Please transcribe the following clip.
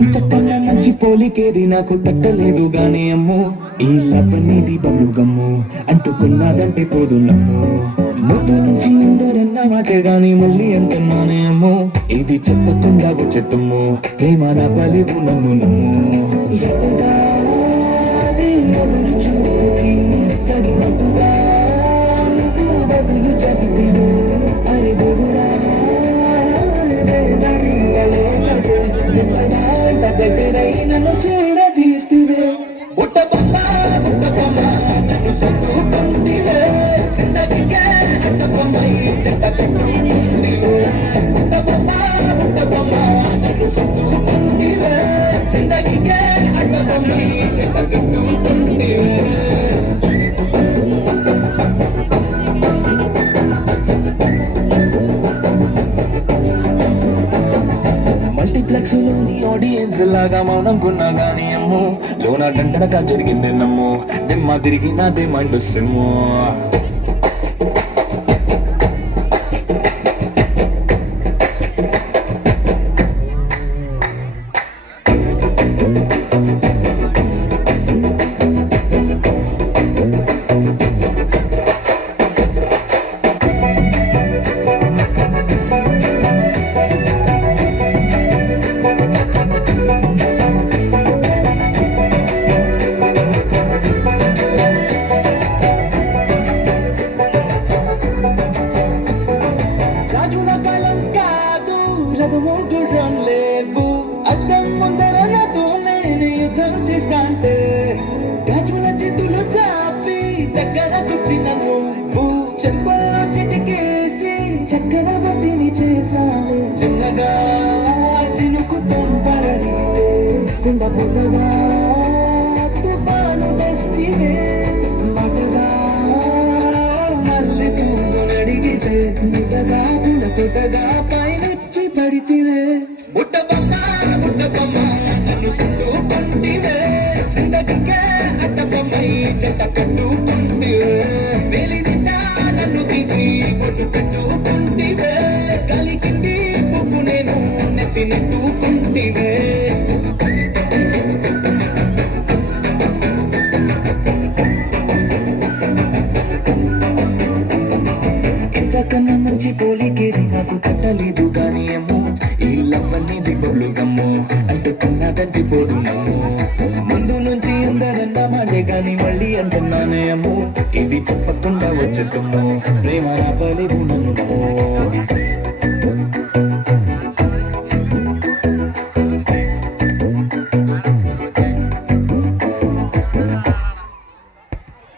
ఇంతకన్నా మంచి పోలికేది నాకు తట్టలేదు గానీ అమ్మో, ఈ లవ్వనేది బలుగమ్ము అంటుకున్నదంటే పోదు నమ్ము. ముందు నుంచి అందరన్న మాటే గాని మళ్ళీ అంటున్నానే అమ్మో, ఇది చెప్పకుండా వచ్చేత్తమ్ము ప్రేమ నా బలివు నన్ను నమ్ము. ఎదుగాలి ఎదురు చూపి తగినట్టుగా నువ్వు బదులు చెబితివు. అరే దేవుడా దగ్గరై నన్ను చేరదీస్తువే. బుట్ట బొమ్మ బుట్ట బొమ్మ నన్ను సొంతుకుంటివే. జిందగీకే అడ్డ బొమ్మై జంట కట్టుకుంటివే. బుట్ట బొమ్మ బుట్ట బొమ్మ నన్ను సొంతుకుంటివే. జిందగీకే అడ్డ బొమ్మై జంట కట్టుకుంటివే. మల్టీప్లెక్స్ లోని ఆడియన్స్ లాగా మౌనంకున్నా గానీ అమ్మో, లోన డంటనగా జరిగింది నమ్ము. దిమ్మ తిరిగి నాదే మైండ్ సిమ్ము. రాజుల కాలం కాదు, రథము గుర్రం లేవు. అద్దం ముందర నాతో నేను యుద్ధం చేస్తాంటే, గాజుల చేతులు చాపి దగ్గరకొచ్చిన నువ్వు చెంపల్లో చిటికేసి చక్రవర్తిని చేశాను. చిన్నగా చినుకుతో పరడితే కుండ పుట్టగా తుఫాను తెస్తే మాటగా మళ్ళీ పూలు అడిగితే ముద్దగా పుల తొట్టగా పైనొచ్చి పడితివే. బుట్ట బొమ్మ బుట్ట బొమ్మ నన్ను చుట్టుకుంటివే. జిందగీకే అడ్డ బొమ్మై జంట కట్టుకుంటివే. వేలి నిండా నన్ను తీసి బొట్టు కట్టుకుంటివే. కలికింది పువ్వు నేను నెత్తి నెట్టుకుంటివే. ఇంతకన్నా మంచి పోలికేది నాకు తట్టలేదు గానీ అమ్మో, ఈ లవ్ అనేది బలుగమ్ము అంటుకున్నదంటే పోదు నమ్ము. ముందు నుంచి అందరన్న మాటే గాని మళ్ళీ అంటున్నానే అమ్మో, ఇది చెప్పకుండా వచ్చేత్తమ్ము ప్రేమ నా బలివు